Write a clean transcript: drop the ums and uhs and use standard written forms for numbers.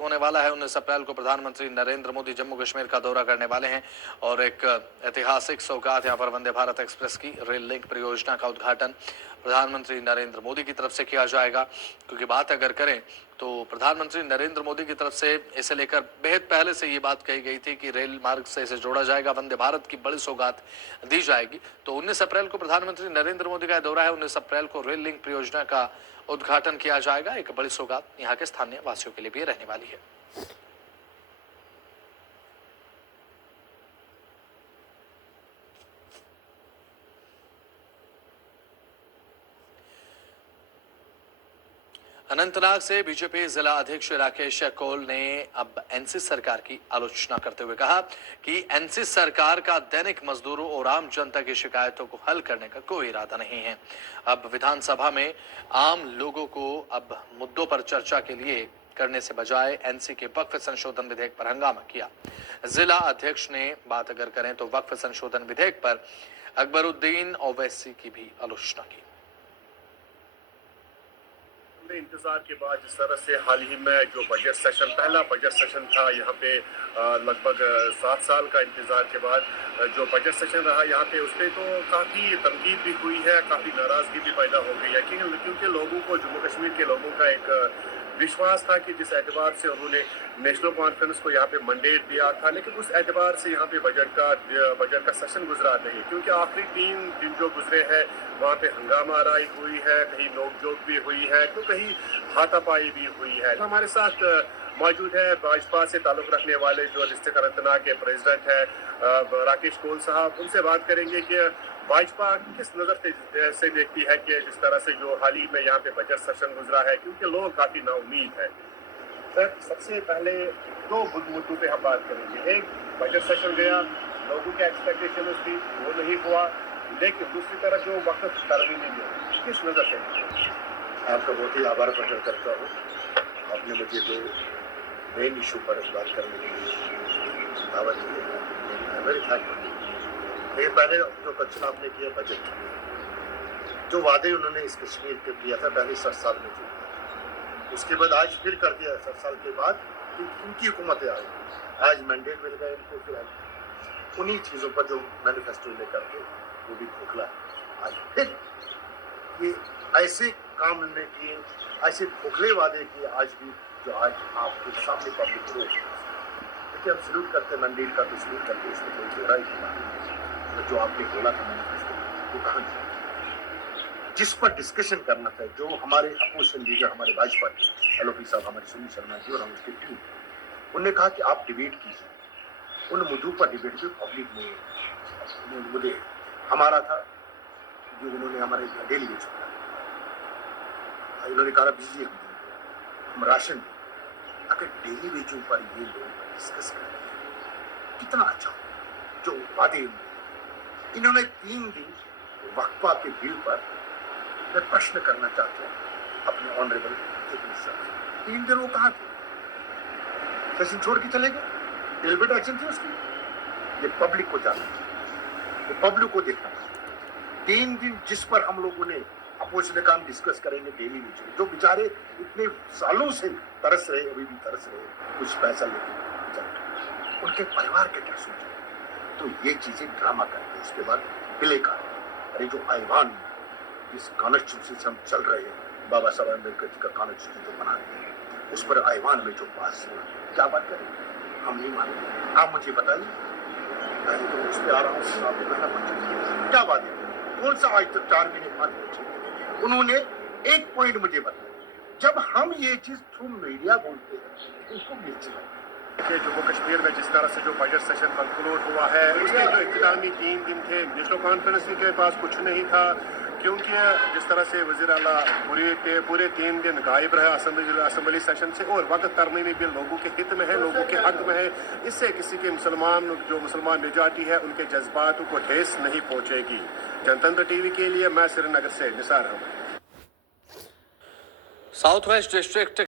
होने वाला है। 19 अप्रैल को प्रधानमंत्री नरेंद्र मोदी जम्मू कश्मीर का दौरा करने वाले हैं और एक ऐतिहासिक सौगात यहां पर वंदे भारत एक्सप्रेस की रेल लिंक परियोजना का उद्घाटन प्रधानमंत्री नरेंद्र मोदी की तरफ से किया जाएगा। क्योंकि बात अगर करें तो प्रधानमंत्री नरेंद्र मोदी की तरफ से इसे लेकर बेहद पहले से ये बात कही गई थी कि रेल मार्ग से इसे जोड़ा जाएगा, वंदे भारत की बड़ी सौगात दी जाएगी। तो 19 अप्रैल को प्रधानमंत्री नरेंद्र मोदी का दौरा है। 19 अप्रैल को रेल लिंक परियोजना का उद्घाटन किया जाएगा। एक बड़ी सौगात यहाँ के स्थानीय वासियों के लिए भी रहने वाली है। अनंतनाग से बीजेपी जिला अध्यक्ष राकेश कौल ने अब एनसी सरकार की आलोचना करते हुए कहा कि एनसी सरकार का दैनिक मजदूरों और आम जनता की शिकायतों को हल करने का कोई इरादा नहीं है। अब विधानसभा में आम लोगों को अब मुद्दों पर चर्चा के लिए करने से बजाय एनसी के वक्फ संशोधन विधेयक पर हंगामा किया। जिला अध्यक्ष ने बात अगर करें तो वक्फ संशोधन विधेयक पर अकबरुद्दीन ओवैसी की भी आलोचना की। इंतजार के बाद जिस तरह से हाल ही में जो बजट सेशन, पहला बजट सेशन था, यहाँ पे लगभग 7 साल का इंतजार के बाद जो बजट सेशन रहा यहाँ पे, उस पर तो काफ़ी तनकीद भी हुई है, काफ़ी नाराज़गी भी पैदा हो गई है क्योंकि लोगों को, जम्मू कश्मीर के लोगों का एक विश्वास था कि जिस एतबार से उन्होंने नेशनल कॉन्फ्रेंस को यहाँ पे मैंडेट दिया था, लेकिन उस एतबार से यहाँ पे बजट का सेशन गुजरा नहीं, क्योंकि आखिरी 3 दिन जो गुजरे हैं वहाँ पे हंगामा आराई हुई है, कहीं नोकझोंक भी हुई है, तो कहीं हाथापाई भी हुई है। हमारे साथ मौजूद है भाजपा से ताल्लुक रखने वाले जो डिस्ट्रिक्ट अनंतनाग के प्रेसिडेंट है राकेश कौल साहब। उनसे बात करेंगे कि भाजपा किस नज़र से देखती है कि जिस तरह से जो हाल ही में यहाँ पे बजट सेशन गुजरा है, क्योंकि लोग काफ़ी नाउम्मीद है। सर, सबसे पहले 2 मुद्दों पे हम बात करेंगे। एक, बजट सेशन गया, लोगों की एक्सपेक्टेशन थी, वो नहीं हुआ, लेकिन दूसरी तरफ जो वक्त तरमीमी में किस नज़र से? आपका बहुत ही आभार प्रकट करता हूँ, आपने मुझे जो मेन इशू पर बात करने के लिए दावत दी है, वेरी थैंकफुल। ये पहले जो क्वेश्चन आपने किया बजट, जो वादे उन्होंने इस कश्मीर के किया था पहले 60 साल में जो, उसके बाद आज फिर कर दिया 60 साल के बाद कि उनकी हुकूमतें आई, आज मैंडेट मिल गए इनको, फिर उन्हीं चीज़ों पर जो मैनिफेस्टो लेकर के वो भी खोखला है। आज फिर ये ऐसे काम उन्होंने किए, ऐसे खोखले वादे किए, आज भी जो आज आपके सामने पब्लिक को देखिए, हम सल्यूट करते मैंडेट का, तो सल्यूट करते, इसमें कोई दोहराई की बात, जो आपने बोला था मैनिफेस्टो वो कहाँ था, जिस पर डिस्कशन करना था, जो हमारे अपोजिशन लीडर हमारे भाजपा के एलओपी साहब, हमारे सुनील शर्मा जी और हम उसकी टीम, उन्होंने कहा कि आप डिबेट कीजिए, उन मुद्दों पर डिबेट की पब्लिक में मुद्दे हमारा था जो उन्होंने हमारे डेली बेच पर, इन्होंने कहा बिजली हम राशन, अगर डेली वेजों पर ये लोग डिस्कस करें कितना अच्छा हो, जो वादे इन्होंने 3 दिन वक्फा के बिल पर मैं प्रश्न करना चाहता हूँ अपने ऑनरेबल चीफ मिनिस्टर से। 3 दिन वो कहाँ थे? सेशन छोड़ के चले गए, डेलिब्रेट एक्शन थी उसकी। ये पब्लिक को जानना चाहिए, ये पब्लिक को देखना चाहिए। 3 दिन जिस पर हम लोगों ने अपोजिशन का हम डिस्कस करेंगे डेली वेज, जो बेचारे इतने सालों से तरस रहे, अभी भी तरस रहे, कुछ पैसा लेके चल रहे, उनके परिवार के क्या सोचे, तो ये चीजें ड्रामा करते हैं। उसके बाद बिले का, अरे जो आईवान इस कॉन्स्टिट्यूशन से हम चल रहे हैं, बाबा साहब अम्बेडकर जी का कॉन्स्टिट्यूशन जो बना रहे हैं, उस पर आईवान में जो पास हुआ, क्या बात करें, हम नहीं मानेंगे। आप मुझे बताइए, पहले तो उस पर आ रहा हूँ, आपने कहना पड़ता क्या बात है, कौन सा आज तक 4 महीने 5 महीने उन्होंने एक पॉइंट मुझे बताया, जब हम ये चीज थ्रू मीडिया बोलते हैं उसको बेच रहे हैं। जम्मू कश्मीर में जिस तरह से जो बजट सेशन कंक्लूड हुआ है, उसके जो इख्तितामी 3 दिन थे, नेशनल कॉन्फ्रेंस के पास कुछ नहीं था, क्योंकि जिस तरह से वज़ीर आला पूरे 3 दिन गायब रहा असम्बली सेशन से, और वक्त तरमीमी बिल लोगों के हित में है, लोगों के हक में है, इससे किसी के मुसलमान मेजॉरिटी है उनके जज्बातों को ठेस नहीं पहुँचेगी। जनतंत्र टीवी के लिए मैं श्रीनगर से निसार हूँ। South west district